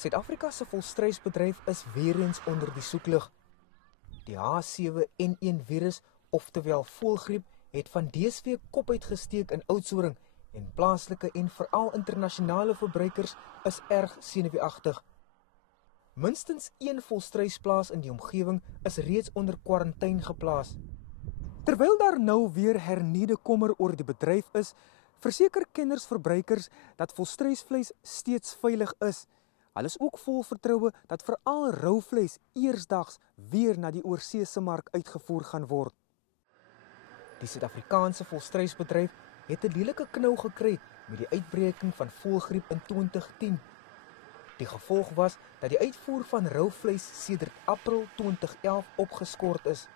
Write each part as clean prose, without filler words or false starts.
Suid-Afrika se volstruisbedryf is weer eens onder die soeklig. Die H7N1 virus, oftewel voëlgriep, het van dese week kop uitgesteek in Oudtshoorn en plaaslike en veral internasionale verbruikers is erg senuweeagtig. Minstens een volstruisplaas in die omgewing is reeds onder kwarantyne geplaas. Terwyl daar nou weer hernieude kommer oor die bedryf is, verseker kenners verbruikers dat volstruisvleis steeds veilig is. Hulle is ook vol vertroue dat veral rou vleis eersdags weer na die oorseese mark uitgevoer gaan word. Die Suid-Afrikaanse volstruisbedryf het 'n lelike knou gekry met die uitbreking van voëlgriep in 2010. Die gevolg was dat die uitvoer van rou vleis sedert April 2011 opgeskort is.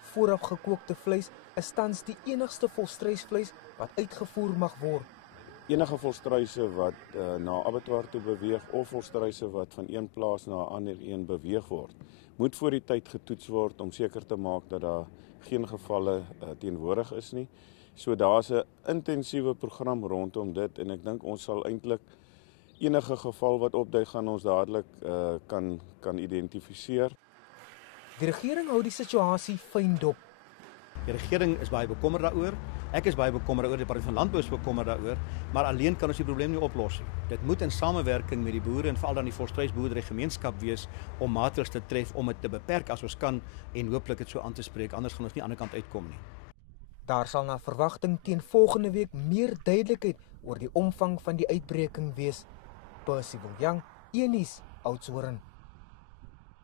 Vooraf gekookte vleis is tans die enigste volstruisvleis wat uitgevoer mag word. Enige volstruise wat na abattoir toe beweeg of volstruise wat van een plaas na 'n ander een beweeg word, moet voor die tyd getoets word om seker te maak dat daar geen gevalle teenwoordig is nie. So daar's 'n intensiewe program rondom dit en ek dink ons sal eintlik enige geval wat opduik gaan ons dadelik kan identifiseer. Die regering hou die situasie fyn dop. Die regering is baie bekommerd daaroor. Ek is baie bekommerd daaroor, die Departement van Landbou is bekommerd daaroor, maar alleen kan ons die probleem nie oplos nie. Dit moet in samewerking met die boere en veral dan die volstruisboerdery gemeenskap wees om maatreëls te tref om dit te beperk as ons kan en hooplik dit so aan te spreek, anders gaan ons nie aan die ander kant uitkom nie. Daar sal na verwagting teen volgende week meer duidelikheid oor die omvang van die uitbreking wees. Percy Viljoen, Een Nuus, Oudtshoorn.